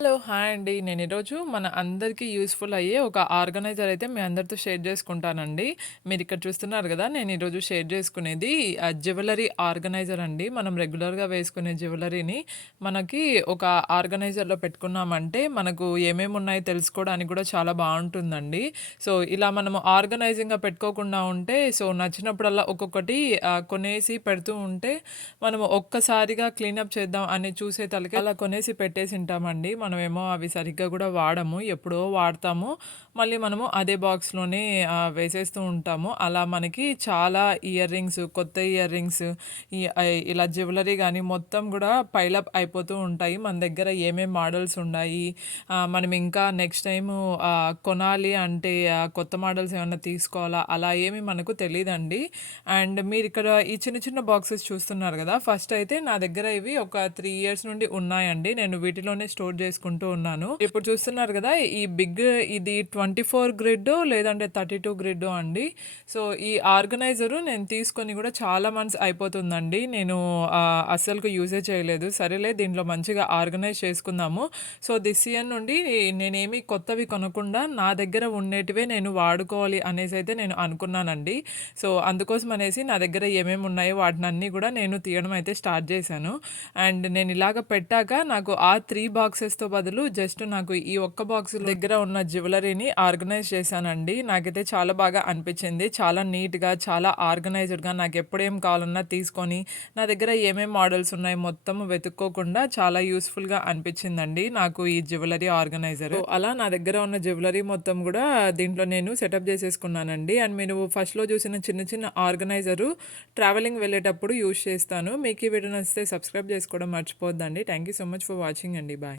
Hello! Hi అండి. నేను ఈరోజు మన అందరికీ యూజ్‌ఫుల్ అయ్యే ఒక ఆర్గనైజర్ అయితే మీ అందరితో షేర్ చేసుకుంటానండి. మీరిక్కడ చూస్తున్నారు గదా! నేను ఈరోజు షేర్ చేసుకునేది జ్యువెలరీ ఆర్గనైజర్ అండి. మనం రెగ్యులర్‌గా వేసుకునే జ్యువెలరీని మనకి ఒక ఆర్గనైజర్‌లో పెట్టుకున్నామంటే మనకు ఏమేమి ఉన్నాయో తెలుసుకోవడానికి కూడా చాలా బావుంటుందండి. సో, ఇలా మనము ఆర్గనైజింగ్‌గా పెట్టుకోకుండా ఉంటే నచ్చినప్పుడల్లా ఒక్కొక్కటి కొనేసి పెడుతూ ఉంటే మనము ఒక్కసారిగా క్లీనప్ చేద్దాం అని చూసే తలకే అలా కొనేసి పెట్టేసింటామండి. మనమేమో అవి సరిగ్గా గూడా వాడము. ఎప్పుడో వాడతాము. మళ్ళీ మనము అదే బాక్స్‌లోనే వేసేస్తూ ఉంటాము. అలా మనకి చాలా ఇయర్ రింగ్స్, కొత్త ఇయర్ రింగ్స్ ఇలా జ్యువెలరీ గానీ మొత్తం గూడా పైలప్ అయిపోతూ ఉంటాయి. మన దగ్గర ఏమేం మోడల్స్ ఉన్నాయి, మనం ఇంకా నెక్స్ట్ టైము కొనాలి అంటే కొత్త మోడల్స్ ఏమన్నా తీసుకోవాలా అలా ఏమి మనకు తెలీదండి. అండ్ మీరిక్కడ ఈ చిన్న చిన్న బాక్సెస్ చూస్తున్నారు గదా! ఫస్ట్ అయితే నా దగ్గర ఇవి ఒక 3 ఇయర్స్ నుండి ఉన్నాయండి. నేను వీటిలోనే స్టోర్ చేసుకుంటూ ఉన్నాను. ఇప్పుడు చూస్తున్నారు గదా! ఈ బిగ్ ఇది 24 గ్రిడ్డో లేదంటే 32 గ్రిడ్డో అండి. సో, ఈ ఆర్గనైజరు నేను తీసుకొని గూడా చాలా మంత్స్ అయిపోతుందండి. నేను అస్సలుకు యూజే చేయలేదు. సరేలే దీంట్లో మంచిగా ఆర్గనైజ్ చేసుకుందాము. సో, దిస్ ఇయర్ నుండి నేనేమి కొత్తవి కొనకుండా నా దగ్గర ఉండేటివే నేను వాడుకోవాలి అనేసైతే నేను అనుకున్నానండి. సో, అందుకోసం అనేసి నా దగ్గర ఏమేమున్నాయో వాటినన్నీ గూడా నేను తీయడం అయితే స్టార్ట్ జేశాను. అండ్ నేనిలాగ పెట్టాక నాకు ఆ 3 బాక్సెస్‌తో బదులు జస్ట్ నాకు ఈ ఒక్క బాక్స్ దగ్గర ఉన్న జ్యువెలరీని ఆర్గనైజ్ చేశానండి. నాకైతే చాలా బాగా అనిపిచ్చింది. చాలా నీట్‌గా, చాలా ఆర్గనైజ్డ్‌గా నాకెప్పుడేం కావాలన్నా తీసుకొని, నా దగ్గర ఏమేం మోడల్స్ ఉన్నాయి మొత్తం వెతుక్కోకుండా చాలా యూజ్‌ఫుల్‌గా అనిపిచ్చిందండి నాకు ఈ జ్యువెలరీ ఆర్గనైజర్. సో, అలా నా దగ్గర ఉన్న జ్యువెలరీ మొత్తం గూడా దీంట్లో నేను సెటప్ జేసేసుకున్నానండి. అండ్ మీరు ఫస్ట్‌లో జూసిన చిన్న చిన్న ఆర్గనైజరు ట్రావెలింగ్ వెళ్ళేటప్పుడు యూజ్ చేస్తాను. మీకు ఈ వీడియో నచ్చితే సబ్స్క్రైబ్ జేసుకోవడం మర్చిపోవద్దండి. Thank you so much for watching అండి. బాయ్.